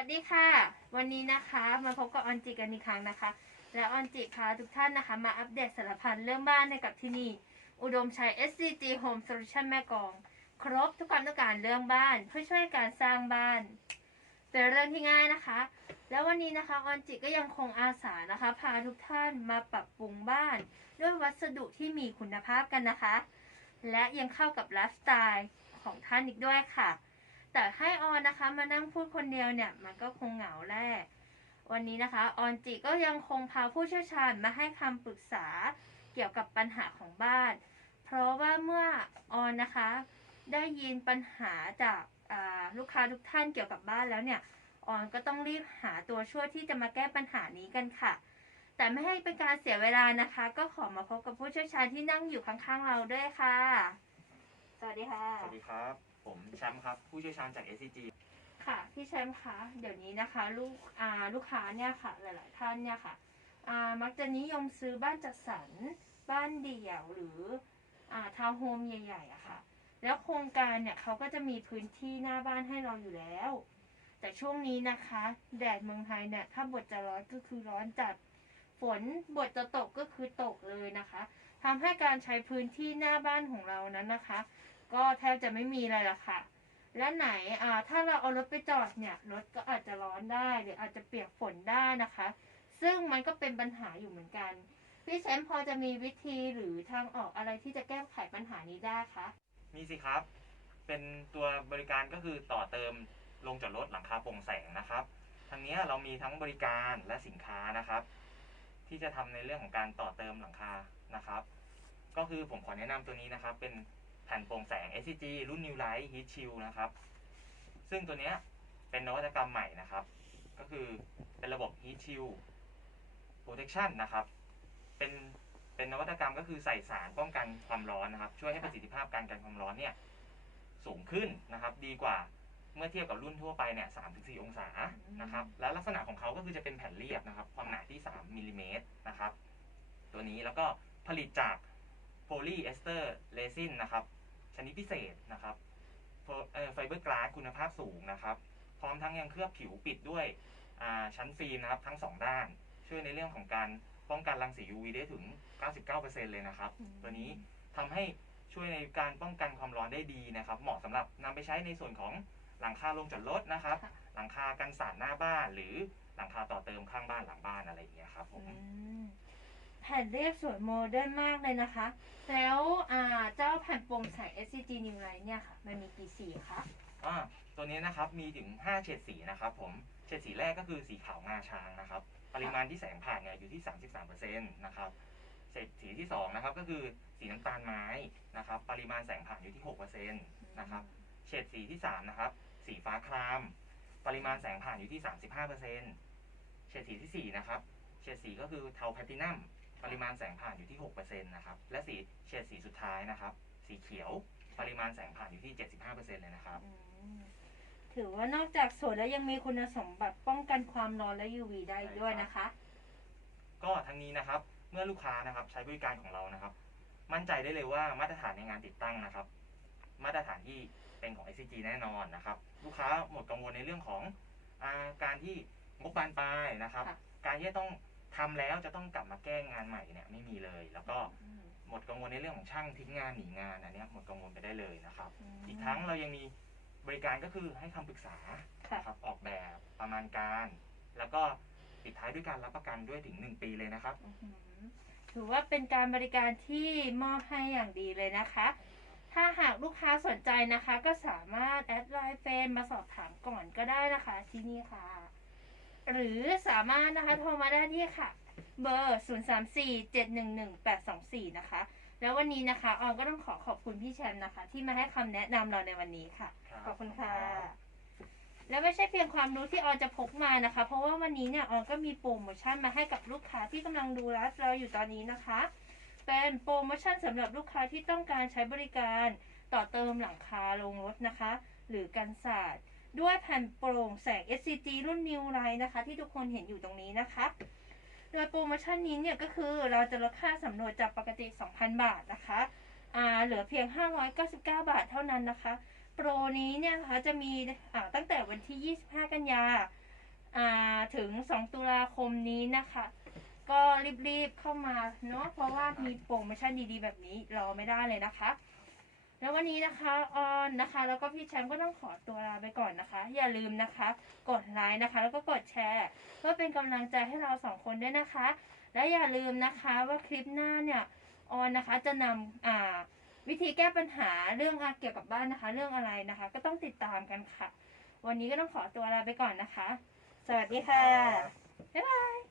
วัสดีค่ะ วันนี้นะคะมาพบกับออนจิกันอีกครั้งนะคะ และออนจิพาทุกท่านนะคะ มาอัปเดตสารพันเรื่องบ้านให้กับที่นี่ อุดมชัย SCG Home Solution แม่กอง ครบทุกความต้องการเรื่องบ้านเพื่อช่วยการสร้างบ้านเป็นเรื่องที่ง่ายนะคะ แล้ววันนี้นะคะออนจิก็ยังคงอาสานะคะ พาทุกท่านมาปรับปรุงบ้าน ด้วยวัสดุที่มีคุณภาพกันนะคะ และยังเข้ากับไลฟ์สไตล์ของท่านอีกด้วยค่ะแต่ให้ นะคะ มานั่งพูดคนเดียวเนี่ยมันก็คงเหงาแน่วันนี้นะคะ ออนจิก็ยังคงพาผู้เชี่ยวชาญมาให้คำปรึกษาเกี่ยวกับปัญหาของบ้าน เพราะว่าเมื่อออนนะคะ ได้ยินปัญหาจากาลูกค้าทุกท่านเกี่ยวกับบ้านแล้วเนี่ย ออนก็ต้องรีบหาตัวช่วยที่จะมาแก้ปัญหานี้กันค่ะ แต่ไม่ให้เป็นการเสียเวลานะคะ ก็ขอมาพบกับผู้เชี่ยวชาญที่นั่งอยู่ข้างๆเราด้วยค่ะ สวัสดีค่ะ สวัสดีครับ ผมแชมป์ครับ ผู้เชี่ยวชาญจาก SCG ค่ะ พี่แชมป์คะเดี๋ยวนี้นะคะ ลูกอ่าลูกค้าเนี่ยค่ะ หลาย ๆ ท่านเนี่ยค่ะอ่ามักจะนิยมซื้อบ้านจัดสรรบ้านเดี่ยวหรืออ่าทาวน์โฮมใหญ่ๆอะค่ะ แล้วโครงการเนี่ยเขาก็จะมีพื้นที่หน้าบ้านให้เราอยู่แล้ว แต่ช่วงนี้นะคะ แดดเมืองไทยเนี่ยถ้าบทจะร้อนก็คือร้อนจัดฝนบทจะตกก็คือตกเลยนะคะทำให้การใช้พื้นที่หน้าบ้านของเรานั้นนะคะ ก็แทบจะไม่มีเลยล่ะค่ะ และไหนอ่าถ้าเราเอารถไปจอดเนี่ยรถก็อาจจะร้อนได้หรืออาจจะเปียกฝนได้นะคะ ซึ่งมันก็เป็นปัญหาอยู่เหมือนกันพี่แชมป์พอจะมีวิธีหรือทางออกอะไรที่จะแก้ไขปัญหานี้ได้คะมีสิครับ เป็นตัวบริการก็คือต่อเติมลงจอดรถหลังคาโปร่งแสงนะครับทางนี้เรามีทั้งบริการและสินค้านะครับ ที่จะทำในเรื่องของการต่อเติมหลังคานะครับ ก็คือผมขอแนะนำตัวนี้นะครับ เป็น แผ่นโปร่งแสง SCG รุ่น New Light Heat Shield นะครับ ซึ่งตัวเนี้ยเป็นนวัตกรรมใหม่นะครับ ก็คือเป็นระบบ Heat Shield Protection นะครับ เป็นเป็นนวัตกรรมก็คือใส่สารป้องกันความร้อนนะครับ ช่วยให้ประสิทธิภาพการกันความร้อนเนี่ยสูงขึ้นนะครับ ดีกว่าเมื่อเทียบกับรุ่นทั่วไปเนี่ยสามถึงสี่องศานะครับ และลักษณะของเขาก็คือจะเป็นแผ่นเรียบนะครับ ความหนาที่3มิลลิเมตรนะครับ ตัวนี้แล้วก็ผลิตจากโพลีเอสเตอร์เรซินนะครับ ชนิดพิเศษนะครับไฟเบอร์กลาสคุณภาพสูงนะครับ พร้อมทั้งยังเคลือบผิวปิดด้วยอ่าชั้นฟิล์มนะครับทั้งสองด้าน ช่วยในเรื่องของการป้องกันรังสี UV ได้ถึง 99%เลยนะครับอืมตัวนี้ทำให้ช่วยในการป้องกันความร้อนได้ดีนะครับ เหมาะสำหรับนำไปใช้ในส่วนของหลังคาลงจอดรถนะครับค่ะหลังคากันสาดหน้าบ้าน หรือหลังคาต่อเติมข้างบ้านหลังบ้านอะไรอย่างเงี้ยครับผมอืม แผ่นเรียบสวยโมเดิร์นมากเลยนะคะ แล้วอ่าเจ้าแผ่นโปร่งแส SCG New Light เนี่ยค่ะ มันมีกี่สีคะ อ่าตัวนี้นะครับมีถึง 5 เฉดสีนะครับผม เฉดสีแรกก็คือสีขาวงาช้างนะครับ ปริมาณที่แสงผ่านเนี่ยอยู่ที่ 33%นะครับเฉดสีที่2นะครับก็คือสีน้ำตาลไม้นะครับ ปริมาณแสงผ่านอยู่ที่ 6%นะครับ เฉดสีที่3นะครับ สีฟ้าคราม ปริมาณแสงผ่านอยู่ที่ 35%เฉดสีทีสี่4นะครับ เฉดสีก็คือเทาแพลตินัม ปริมาณแสงผ่านอยู่ที่6%นะครับ และสีเฉดสีสุดท้ายนะครับ สีเขียว ปริมาณแสงผ่านอยู่ที่ 75%เลยนะครับ อืมถือว่านอกจากสวยแล้วยังมีคุณสมบัติป้องกันความร้อนและ UV ได้อีกด้วยนะคะ ก็ทั้งนี้นะครับ เมื่อลูกค้านะครับใช้บริการของเรานะครับ มั่นใจได้เลยว่ามาตรฐานในงานติดตั้งนะครับ มาตรฐานที่เป็นของ SCG แน่นอนนะครับ ลูกค้าหมดกังวลในเรื่องของอาการที่งบบานปลายนะครับ ค่ะ การที่จะต้อง ทำแล้วจะต้องกลับมาแก้งานใหม่เนี่ยไม่มีเลย แล้วก็อืมหมดกังวลในเรื่องของช่างทิ้งงานหนีงานอันเนี้ยหมดกังวลไปได้เลยนะครับอืมอีกทั้งเรายังมีบริการก็คือให้คำปรึกษาค่ะนะครับออกแบบประมาณการ แล้วก็ปิดท้ายด้วยการรับประกันด้วยถึง 1 ปีเลยนะครับอื้อหือถือว่าเป็นการบริการที่มอบให้อย่างดีเลยนะคะ ถ้าหากลูกค้าสนใจนะคะ ก็สามารถแอดไลน์เฟนมาสอบถามก่อนก็ได้นะคะที่นี่ค่ะ หรือสามารถนะคะโทรมาได้ที่ค่ะ เบอร์ 0 3 4 7 1 1 8 2 4 นะคะ แล้ววันนี้นะคะออนก็ต้องขอขอบคุณพี่แชมป์นะคะ ที่มาให้คำแนะนำเราในวันนี้ค่ะ ครับขอบคุณค่ะแล้วไม่ใช่เพียงความรู้ที่ออนจะพกมานะคะ เพราะว่าวันนี้เนี่ยออนก็มีโปรโมชั่นมาให้กับลูกค้าที่กำลังดูไลฟ์เราอยู่ตอนนี้นะคะ เป็นโปรโมชั่นสำหรับลูกค้าที่ต้องการใช้บริการต่อเติมหลังคาลงรถนะคะ หรือกันศาสตร์ ด้วยแผ่นโปร่งแสง SCG รุ่น New Light นะคะ ที่ทุกคนเห็นอยู่ตรงนี้นะคะ โดยโปรโมชั่นนี้เนี่ยก็คือเราจะลดค่าสำรวจจากปกติ 2,000 บาทนะคะอ่าเหลือเพียง 599 บาทเท่านั้นนะคะ โปรนี้เนี่ยนะคะจะมีอ่าตั้งแต่วันที่ 25 กันยาอ่าถึง 2 ตุลาคมนี้นะคะ ก็รีบๆเข้ามาเนาะเพราะว่ามีโปรโมชั่นดีๆ แบบนี้รอไม่ได้เลยนะคะ แล้ววันนี้นะคะออนนะคะ แล้วก็พี่แชมป์ก็ต้องขอตัวลาไปก่อนนะคะ อย่าลืมนะคะ กดไลค์นะคะ แล้วก็กดแชร์เพื่อเป็นกำลังใจให้เราสองคนด้วยนะคะ และอย่าลืมนะคะว่าคลิปหน้าเนี่ยออนนะคะจะนำอ่าวิธีแก้ปัญหาเรื่องอาเกี่ยวกับบ้านนะคะ เรื่องอะไรนะคะ ก็ต้องติดตามกันค่ะ วันนี้ก็ต้องขอตัวลาไปก่อนนะคะ สวัสดีค่ะบ๊ายบาย